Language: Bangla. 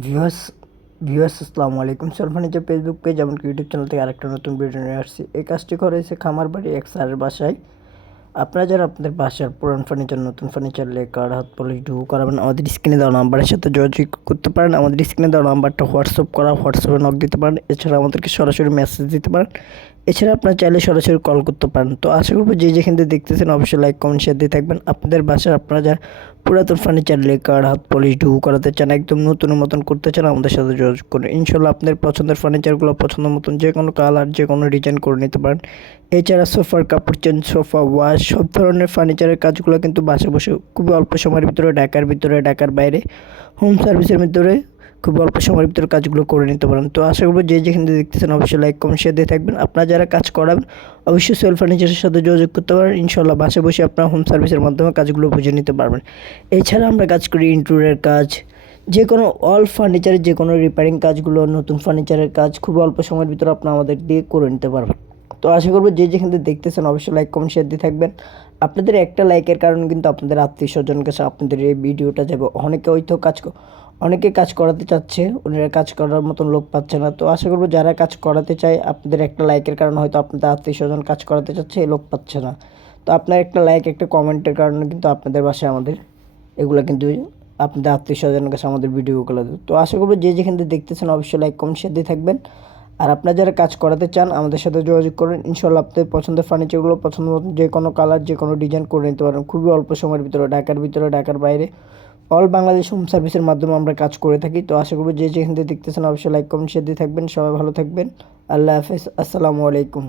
ভিউয়ার্স ভিউয়ার্স, আসসালামু আলাইকুম। সরফানি যে ফেসবুক পেজ এমন ইউটিউব চ্যানেল থেকে আরেকটা নতুন ভিডিও নিয়ে আসছি। এই কাজটি করা হয়েছে খামার বাড়ি এক স্যারের বাসায়। আপনারা যারা আপনাদের বাসার পুরান ফার্নিচার নতুন ফার্নিচার লেকার, হাত পলিশ ডু করাবেন, আমাদের স্ক্রিনে দেওয়া নাম্বারের সাথে যোগাযোগ করতে পারেন। আমাদের স্ক্রিনে দেওয়া নাম্বারটা হোয়াটসঅ্যাপ করা হোয়াটসঅ্যাপে নক দিতে পারেন। এছাড়া আমাদেরকে সরাসরি মেসেজ দিতে পারেন। এছাড়া আপনারা চাইলে সরাসরি কল করতে পারেন। তো আশা করব যে যেখান থেকে দেখতেছেন, অবশ্যই লাইক কমেন্ট শেয়ার দিয়ে থাকবেন। আপনাদের বাসায় আপনারা যারা পুরাতন ফার্নিচার লেকার হাত পলিশ ডু করাতে চান, একদম নতুন মতন করতে চান, আমাদের সাথে যোগাযোগ করুন। ইনশাল্লাহ আপনার পছন্দের ফার্নিচারগুলো পছন্দ মতন যে কোনো কালার যে কোনো ডিজাইন করে নিতে পারেন। এছাড়া সোফার কাপড় চেন সোফা ওয়াশ সব ধরনের ফার্নিচারের কাজগুলো কিন্তু বাসে বসে খুবই অল্প সময়ের ভিতরে, ঢাকার ভিতরে, ঢাকার বাইরে হোম সার্ভিসের ভিতরে খুব অল্প সময়ের ভিতরে কাজগুলো করে নিতে পারেন। তো আশা করব যে যেখানে থেকে দেখতেছেন অবশ্যই লাইক কমেন্ট শেয়ার দিয়ে থাকবেন। আপনারা যারা কাজ করাবেন, অবশ্যই সেল ফার্নিচারের সাথে যোগাযোগ করতে পারেন। ইনশাল্লাহ বাসে বসে আপনার হোম সার্ভিসের মাধ্যমে কাজগুলো বুঝে নিতে পারবেন। এছাড়া আমরা কাজ করি ইন্টুরিয়ার কাজ। যে কোনো অল ফার্নিচারের যে কোনো রিপেয়ারিং কাজগুলো, নতুন ফার্নিচারের কাজ, খুব অল্প সময়ের ভিতরে আপনারা আমাদের দিয়ে করে নিতে পারবেন। তো আশা করব যে যেখান থেকে দেখতেছেন, অবশ্যই লাইক কমেন্ট শেয়ার দিয়ে থাকবেন। আপনাদের একটা লাইকের কারণে কিন্তু আপনাদের আত্মীয় স্বজনের কাছে আপনাদের এই ভিডিওটা যাবে। অনেকে হয়তো কাজ অনেকে কাজ করাতে চাচ্ছে ওনারা কাজ করার মতন লোক পাচ্ছে না। তো আশা করব যারা কাজ করাতে চায়, আপনাদের একটা লাইকের কারণে হয়তো আপনাদের আত্মীয় স্বজন কাজ করাতে চাচ্ছে, এই লোক পাচ্ছে না। তো আপনার একটা লাইক একটা কমেন্টের কারণে কিন্তু আপনাদের বাসায় আমাদের এগুলো কিন্তু আপনাদের আত্মীয় স্বজনের কাছে আমাদের ভিডিওগুলো। তো আশা করব যে যেখান থেকে দেখতেছেন, অবশ্যই লাইক কমেন্ট শেয়ার দিয়ে থাকবেন। আর আপনারা যারা কাজ করাতে চান, আমাদের সাথে যোগাযোগ করুন। ইনশাল্লাহ আপনাদের পছন্দের ফার্নিচারগুলো পছন্দ মতো যে কোনো কালার যে কোনো ডিজাইন করে নিতে পারেন। খুবই অল্প সময়ের ভিতরে, ঢাকার ভিতরে, ঢাকার বাইরে। অল বাংলাদেশ হোম সার্ভিসের মাধ্যমে আমরা কাজ করে থাকি। তো আশা করব যে যেখান থেকে দেখতেছেন, অবশ্যই লাইক কমেন্ট শেয়ার দিয়ে থাকবেন। সবাই ভালো থাকবেন। আল্লাহ হাফেজ। আসসালামু আলাইকুম।